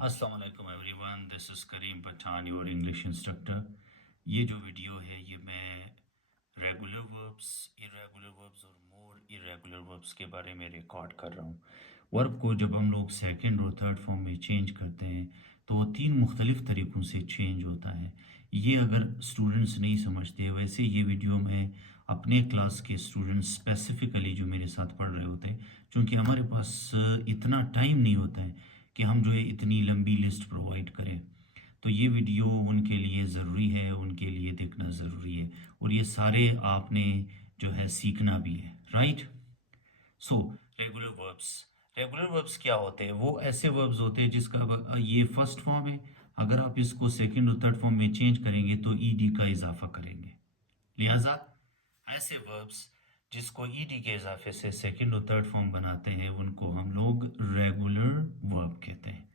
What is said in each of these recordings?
अस्सलाम वालेकुम everyone, this is Karim Pathan, your English instructor. ये जो वीडियो है ये मैं रेगुलर वर्ब्स, इरेगुलर वर्ब्स और मोर इरेगुलर वर्ब्स के बारे में रिकॉर्ड कर रहा हूँ। वर्ब को जब हम लोग सेकंड और थर्ड फॉर्म में चेंज करते हैं तो वो तीन मुख्तलिफ तरीक़ों से चेंज होता है। ये अगर स्टूडेंट्स नहीं समझते, वैसे ये वीडियो मैं अपने क्लास के स्टूडेंट्स स्पेसिफ़िकली जो मेरे साथ पढ़ रहे होते हैं, क्योंकि हमारे पास इतना टाइम नहीं होता है कि हम जो है इतनी लंबी लिस्ट प्रोवाइड करें, तो ये वीडियो उनके लिए ज़रूरी है, उनके लिए देखना ज़रूरी है और ये सारे आपने जो है सीखना भी है, right. So regular verbs, regular verbs क्या होते हैं? वो ऐसे वर्ब्स होते हैं जिसका ये फर्स्ट फॉर्म है, अगर आप इसको सेकंड और थर्ड फॉर्म में चेंज करेंगे तो ईडी का इजाफा करेंगे। लिहाजा ऐसे वर्ब्स जिसको ईडी के इजाफे से सेकंड और थर्ड फॉर्म बनाते हैं उनको हम लोग रेगुलर वर्ब कहते हैं।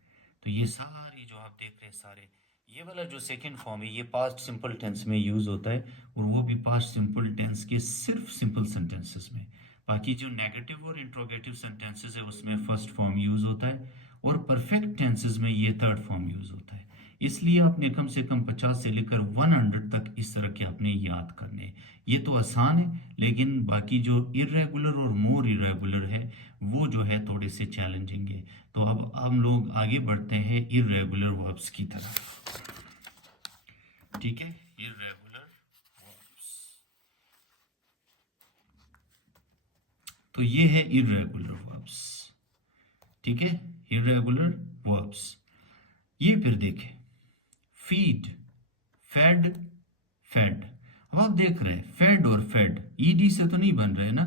तो ये सारी जो आप देख रहे हैं सारे, ये वाला जो सेकंड फॉर्म है ये पास्ट सिंपल टेंस में यूज़ होता है और वो भी पास्ट सिंपल टेंस के सिर्फ सिंपल सेंटेंसेस में। बाकी जो नेगेटिव और इंट्रोगेटिव सेंटेंसेस है उसमें फर्स्ट फॉर्म यूज़ होता है और परफेक्ट टेंसेस में ये थर्ड फॉर्म यूज़ होता है। इसलिए आपने कम से कम 50 से लेकर 100 तक इस तरह के आपने याद करने हैं। ये तो आसान है, लेकिन बाकी जो इरेगुलर और मोर इरेगुलर है वो जो है थोड़े से चैलेंजिंग है। तो अब हम लोग आगे बढ़ते हैं इरेगुलर वर्ब्स की तरफ, ठीक है। इरेगुलर वर्ब्स, तो ये है इरेगुलर वर्ब्स, ठीक है। इरेगुलर वर्ब्स ये फिर देखें, फीड, फेड, फेड। अब आप देख रहे हैं फेड और फेड ईडी से तो नहीं बन रहे ना,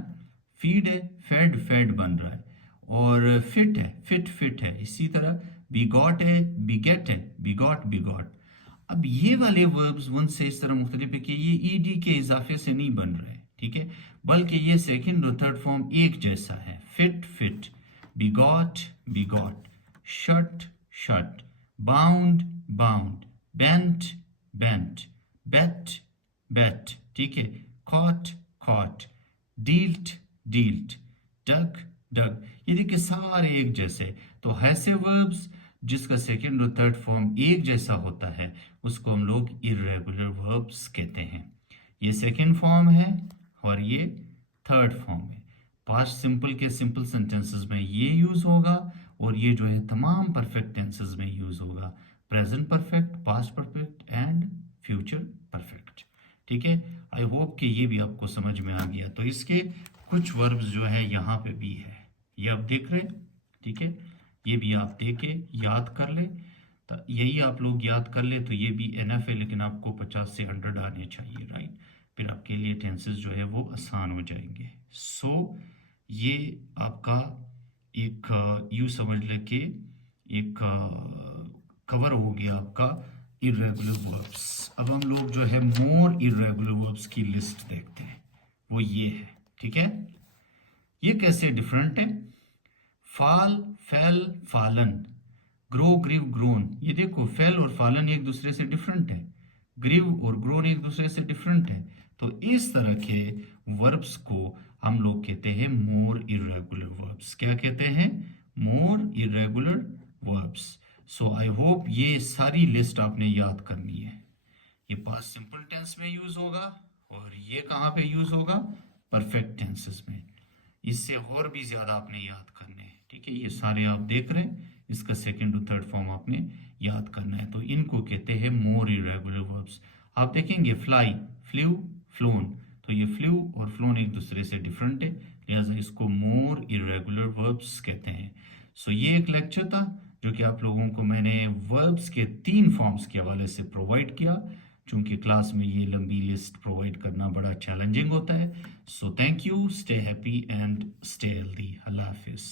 फीड है, फेड फेड बन रहा है, और फिट है, फिट फिट है। इसी तरह बिगॉट है, बिगेट है, बिगॉट बिगॉट। अब ये वाले वर्ब्स उनसे इस तरह मुख्तलिफ है कि ये ईडी के इजाफे से नहीं बन रहे, ठीक है, बल्कि ये सेकंड और थर्ड फॉर्म एक जैसा है। Fit fit, begot begot, shut shut, bound bound, bent bent, bet bet, ठीक है, कॉट कॉट, डील्ट डील्ट, डग डग। ये देखिए सारे एक जैसे। तो ऐसे वर्ब्स जिसका सेकंड और थर्ड फॉर्म एक जैसा होता है उसको हम लोग इरेगुलर वर्ब्स कहते हैं। ये सेकंड फॉर्म है और ये थर्ड फॉर्म है। पास्ट सिंपल के सिंपल सेंटेंसेस में ये यूज होगा और ये जो है तमाम परफेक्ट टेंसेस में यूज होगा, present perfect, past perfect and future perfect, ठीक है। आई होप कि ये भी आपको समझ में आ गया। तो इसके कुछ वर्ब्स जो है यहाँ पे भी है, ये आप देख रहे हैं, ठीक है। ये भी आप देखे याद कर ले, तो यही आप लोग याद कर ले तो ये भी एनफ है, लेकिन आपको 50 से 100 आने चाहिए, राइट। फिर आपके लिए टेंसेस जो है वो आसान हो जाएंगे। सो ये आपका एक यू समझ ले कि एक कवर हो गया आपका इरेगुलर वर्ब्स। अब हम लोग जो है मोर इरेगुलर वर्ब्स की लिस्ट देखते हैं, वो ये है, ठीक है। ये कैसे डिफरेंट है? Fall, fell, fallen, grow, grew, grown. ये देखो फेल और फालन एक दूसरे से डिफरेंट है, ग्रीव और ग्रोन एक दूसरे से डिफरेंट है। तो इस तरह के वर्ब्स को हम लोग कहते हैं मोर इरेगुलर वर्ब्स। क्या कहते हैं? More irregular verbs. So I hope ये सारी लिस्ट आपने याद करनी है। ये पास्ट सिंपल टेंस में यूज होगा और ये कहाँ पे यूज होगा? परफेक्ट टेंसेस में। इससे और भी ज्यादा आपने याद करने हैं, ठीक है। ये सारे आप देख रहे हैं, इसका सेकंड और थर्ड फॉर्म आपने याद करना है। तो इनको कहते हैं मोर इरेगुलर वर्ब्स। आप देखेंगे फ्लाई, फ्लू, फ्लोन, तो ये फ्लू और फ्लोन एक दूसरे से डिफरेंट है, लिहाजा इसको मोर इरेगुलर वर्ब्स कहते हैं। सो ये एक लेक्चर था जो कि आप लोगों को मैंने वर्ब्स के 3 फॉर्म्स के हवाले से प्रोवाइड किया, चूंकि क्लास में ये लंबी लिस्ट प्रोवाइड करना बड़ा चैलेंजिंग होता है। So thank you, stay happy and stay healthy. अल्लाह हाफिज़।